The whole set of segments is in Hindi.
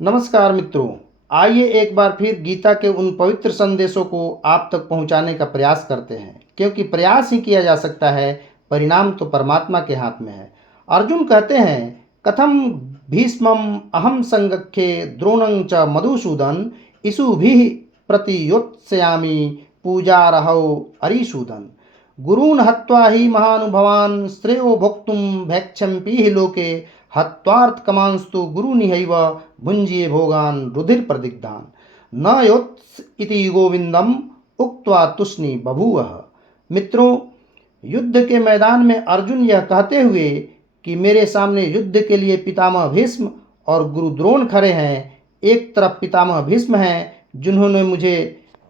नमस्कार मित्रों, आइए एक बार फिर गीता के उन पवित्र संदेशों को आप तक पहुंचाने का प्रयास करते हैं, क्योंकि प्रयास ही किया जा सकता है, परिणाम तो परमात्मा के हाथ में है। अर्जुन कहते हैं, कथम भीष्मम अहम संगख्ये द्रोणं च मधुसूदन इसुभिः प्रतियोत्स्यामि पूजारहौ अरिसूदन। गुरून् हत्वा हि महानुभवान् श्रेयो भोक्तुं भैक्षम्पि लोके हत्वार्थकमांस्तु गुरुनिहैव भुञ्जीये भोगान् रुधिर प्रदिग्धान् न योत्स इति गोविंदम उक्त्वा तुष्णि बभूवः। मित्रों, युद्ध के मैदान में अर्जुन यह कहते हुए कि मेरे सामने युद्ध के लिए पितामह भीष्म और गुरु द्रोण खड़े हैं। एक तरफ पितामह भीष्म हैं जिन्होंने मुझे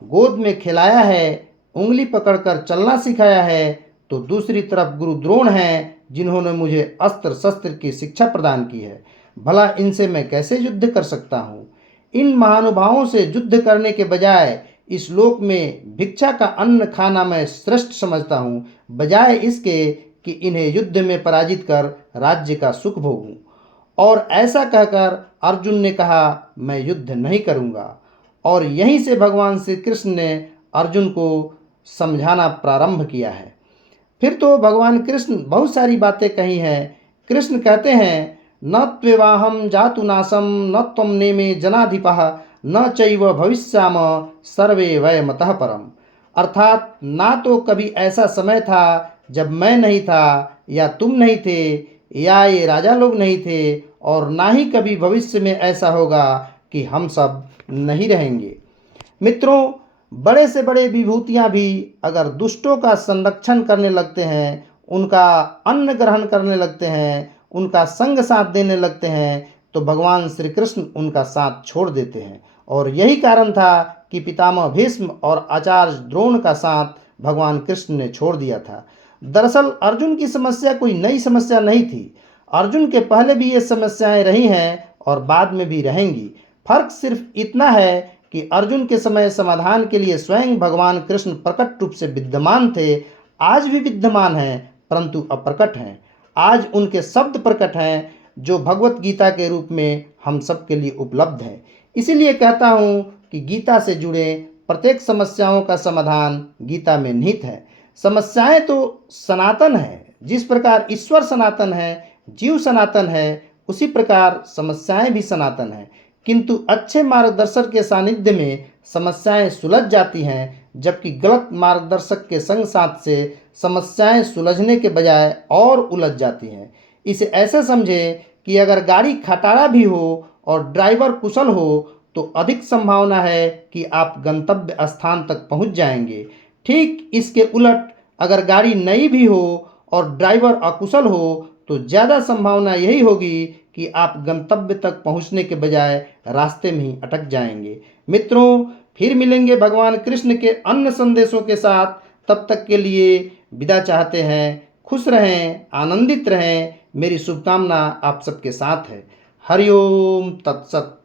गोद में खिलाया है, उंगली पकड़कर चलना सिखाया है, तो दूसरी तरफ गुरु द्रोण हैं जिन्होंने मुझे अस्त्र शस्त्र की शिक्षा प्रदान की है। भला इनसे मैं कैसे युद्ध कर सकता हूँ? इन महानुभावों से युद्ध करने के बजाय इस लोक में भिक्षा का अन्न खाना मैं श्रेष्ठ समझता हूँ, बजाय इसके कि इन्हें युद्ध में पराजित कर राज्य का सुख भोगूं। और ऐसा कहकर अर्जुन ने कहा, मैं युद्ध नहीं करूँगा। और यहीं से भगवान श्री कृष्ण ने अर्जुन को समझाना प्रारंभ किया है। फिर तो भगवान कृष्ण बहुत सारी बातें कही हैं। कृष्ण कहते हैं, न त्वेवाहम जातु नासम न त्वं नेमे जनाधिपः न चैव भविष्याम सर्वे वयमतः परम। अर्थात ना तो कभी ऐसा समय था जब मैं नहीं था या तुम नहीं थे या ये राजा लोग नहीं थे, और ना ही कभी भविष्य में ऐसा होगा कि हम सब नहीं रहेंगे। मित्रों, बड़े से बड़े विभूतियां भी अगर दुष्टों का संरक्षण करने लगते हैं, उनका अन्न ग्रहण करने लगते हैं, उनका संग साथ देने लगते हैं, तो भगवान श्री कृष्ण उनका साथ छोड़ देते हैं। और यही कारण था कि पितामह भीष्म और आचार्य द्रोण का साथ भगवान कृष्ण ने छोड़ दिया था। दरअसल अर्जुन की समस्या कोई नई समस्या नहीं थी। अर्जुन के पहले भी ये समस्याएं रही हैं और बाद में भी रहेंगी। फर्क सिर्फ इतना है कि अर्जुन के समय समाधान के लिए स्वयं भगवान कृष्ण प्रकट रूप से विद्यमान थे, आज भी विद्यमान हैं, परंतु अप्रकट हैं। आज उनके शब्द प्रकट हैं जो भगवत गीता के रूप में हम सब के लिए उपलब्ध हैं। इसीलिए कहता हूँ कि गीता से जुड़े प्रत्येक समस्याओं का समाधान गीता में निहित है। समस्याएं तो सनातन हैं, जिस प्रकार ईश्वर सनातन है, जीव सनातन है, उसी प्रकार समस्याएं भी सनातन हैं। किंतु अच्छे मार्गदर्शक के सानिध्य में समस्याएं सुलझ जाती हैं, जबकि गलत मार्गदर्शक के संग साथ से समस्याएं सुलझने के बजाय और उलझ जाती हैं। इसे ऐसे समझें कि अगर गाड़ी खटारा भी हो और ड्राइवर कुशल हो तो अधिक संभावना है कि आप गंतव्य स्थान तक पहुंच जाएंगे। ठीक इसके उलट अगर गाड़ी नई भी हो और ड्राइवर अकुशल हो तो ज़्यादा संभावना यही होगी कि आप गंतव्य तक पहुंचने के बजाय रास्ते में ही अटक जाएंगे। मित्रों, फिर मिलेंगे भगवान कृष्ण के अन्य संदेशों के साथ। तब तक के लिए विदा चाहते हैं। खुश रहें, आनंदित रहें। मेरी शुभकामना आप सबके साथ है। हरिओम तत्सत।